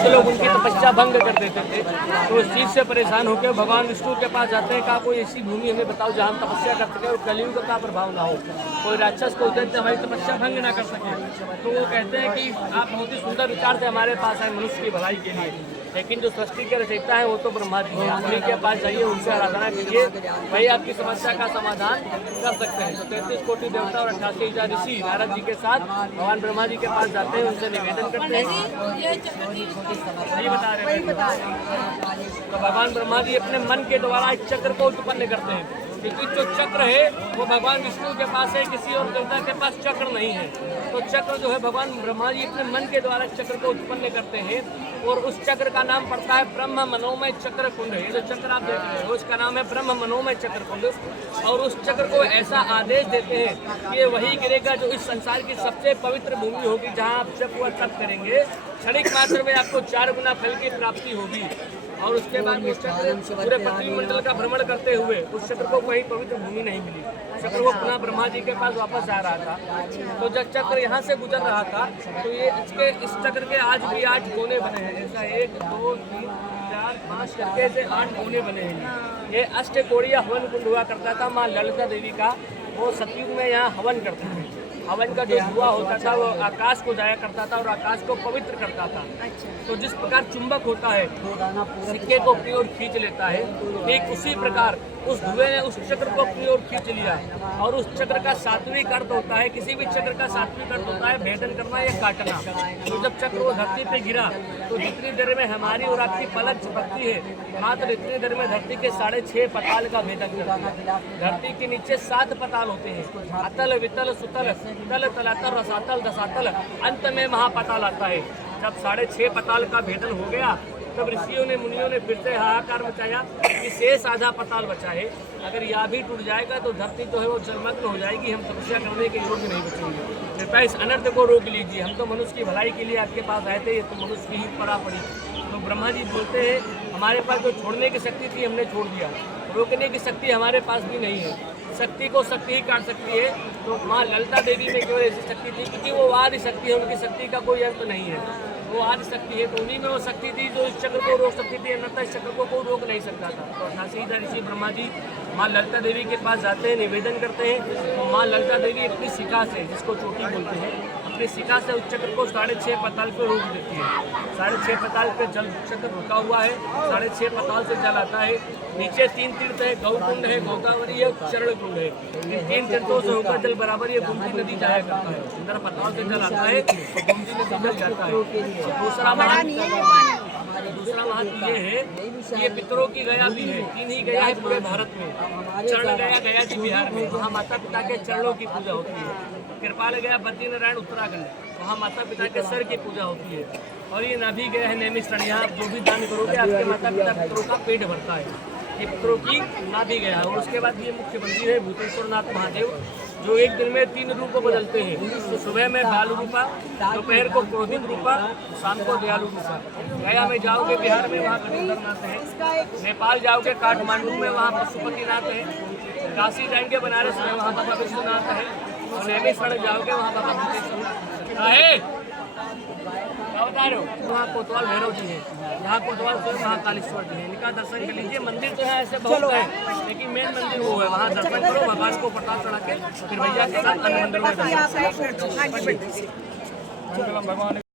तो लोग उनकी तपस्या भंग कर देते थे। तो उस चीज़ से परेशान होकर भगवान विष्णु के पास जाते हैं, कहा कोई ऐसी भूमि हमें बताओ जहाँ हम तपस्या कर सकें और कलयुग का प्रभाव ना हो, कोई राक्षस को उधर हमारी तपस्या भंग ना कर सके। तो वो कहते हैं कि आप बहुत ही सुंदर विचार से हमारे पास आए मनुष्य की भलाई के लिए, लेकिन जो सृष्टि के रचयिता है वो तो ब्रह्मा जी हैं। उन्हीं के पास जाइए, उनसे आराधना कीजिए, वही आपकी समस्या का समाधान कर सकते हैं। तो 33 कोटि देवता और 88,000 ऋषि नारद जी के साथ भगवान ब्रह्मा जी के पास जाते हैं, उनसे निवेदन करते हैं। वही बता रहे हैं। तो भगवान ब्रह्मा जी अपने मन के द्वारा एक चक्र को उत्पन्न करते हैं, क्योंकि जो चक्र है वो भगवान विष्णु के पास है, किसी और देवता के पास चक्र नहीं है। तो चक्र जो है भगवान ब्रह्मा जी अपने मन के द्वारा चक्र को उत्पन्न करते हैं, और उस चक्र का नाम पड़ता है ब्रह्म मनोमय चक्र कुंड। ये जो चक्र आप देख रहे हो उसका नाम है ब्रह्म मनोमय चक्र कुंड। और उस चक्र को ऐसा आदेश देते हैं कि ये वही गिरेगा जो इस संसार की सबसे पवित्र भूमि होगी, जहाँ आप जब हुआ तप करेंगे क्षणिक मात्र में आपको 4 गुना फल की प्राप्ति होगी। और उसके बाद वो चक्र पूरे पृथ्वी मंडल का भ्रमण करते हुए उस चक्र को कोई पवित्र भूमि नहीं मिली। चक्र वो पुनः ब्रह्मा जी के पास वापस आ रहा था। तो जब चक्र यहाँ से गुजर रहा था तो ये इस चक्र के आज भी 8 कोने बने हैं। ऐसा 1 2 3 4 5 करके से 8 कोने बने हैं। ये अष्टकोणीय हवन कुंड हुआ करता था माँ ललिता देवी का। वो सतयुग में यहाँ हवन करते थे। हवन का जो धुआं होता था वो आकाश को जाया करता था और आकाश को पवित्र करता था। तो जिस प्रकार चुंबक होता है सिक्के को अपनी ओर खींच लेता है, ठीक उसी प्रकार उस धुएं ने उस चक्र को अपनी ओर खींच लिया। और उस चक्र का सात्विक अर्थ होता है, किसी भी चक्र का सात्विक अर्थ होता है भेदन करना या काटना। तो जब चक्र वो धरती पे गिरा तो जितनी देर में हमारी और आपकी पलक झपकती है, मात्र इतनी देर में धरती के 6.5 पताल का भेदन करती है। धरती के नीचे 7 पताल होते हैं, अतल वितल सुतल तल तलातल रसातल दसातल, अंत में महापताल आता है। जब 6.5 पताल का भेदन हो गया तब ऋषियों ने मुनियों ने फिर से हाहाकार मचाया कि शेष आधा पताल बचा है, अगर यह भी टूट जाएगा तो धरती जो है वो जलमग्न हो जाएगी, हम तपस्या करने के योग्य नहीं बचेंगे। कृपया इस अनर्थ को रोक लीजिए, हम तो मनुष्य की भलाई के लिए आपके पास आए थे, ये तो मनुष्य की ही पड़ा पड़ी। तो ब्रह्मा जी बोलते हैं हमारे पास जो छोड़ने की शक्ति थी हमने छोड़ दिया, रोकने की शक्ति हमारे पास भी नहीं है। शक्ति को शक्ति ही काट सकती है। तो माँ ललिता देवी में केवल ऐसी शक्ति थी क्योंकि वो आदि शक्ति है, उनकी शक्ति का कोई अंत नहीं है, वो आदि शक्ति है। तो उन्हीं में वो शक्ति थी जो इस चक्र को रोक सकती थी, अन्यथा इस चक्र को कोई रोक नहीं सकता था। तो 88,000 ऋषि ब्रह्मा जी माँ ललिता देवी के पास जाते हैं, निवेदन करते हैं। तो माँ ललिता देवी अपनी शिखा से, जिसको चोटी बोलते हैं, अपनी शिखा से उस चक्र को 6.5 पताल पे रोक देती है। 6.5 पताल पे जल चक्र रुका हुआ है, 6.5 पताल से जल आता है। नीचे 3 तीर्थ है, गौकुंड है, गोदावरी है, चरण कुंड है। इन 3 तीर्थों से होकर जल बराबर ये गोमती नदी जाया करता है। अंदर पताल से जल आता है तो गोमती नदी जल जाता है। दूसरा महत्व ये है कि ये पितरों की गया भी है। 3 ही गया है पूरे भारत में। चरण गया गया जी बिहार में, वहाँ माता पिता के चरणों की पूजा होती है। कृपाल गया बद्रीनारायण उत्तराखंड, वहाँ माता पिता के सर की पूजा होती है। और ये नाभि गया है नैमिषारण्य, यहाँ आप जो भी दान करोगे आपके माता पिता पितरों का पेट भरता है। ये पितरों की नाभि गया है। और उसके बाद ये मुख्य मंदिर है भूतेश्वर नाथ महादेव, जो एक दिन में 3 रूप बदलते हैं। तो सुबह में बालू रूपा, दोपहर को क्रोधित रूपा, शाम को दयालु रूपा। गया में जाओगे बिहार में वहाँ गणेंद्रनाथ है, नेपाल जाओगे काठमांडू में वहाँ पशुपतिनाथ है, काशी जाएंगे बनारस में वहाँ बाबा विश्वनाथ है, और नैमिषारण्य जाओगे वहाँ बाबा भूतेश्वर है। क्या बता रहे हो? वहाँ कोतवाल भैरव जी है, यहाँ कोतवाल से वहाँ कालेश्वर जी है। इनका दर्शन कर लीजिए। मंदिर तो है ऐसे बहुत है, लेकिन मेन मंदिर वो है, वहाँ दर्शन करो, भगवान को प्रसाद चढ़ा के फिर भैया के साथ अन्य मंदिरों में दर्शन।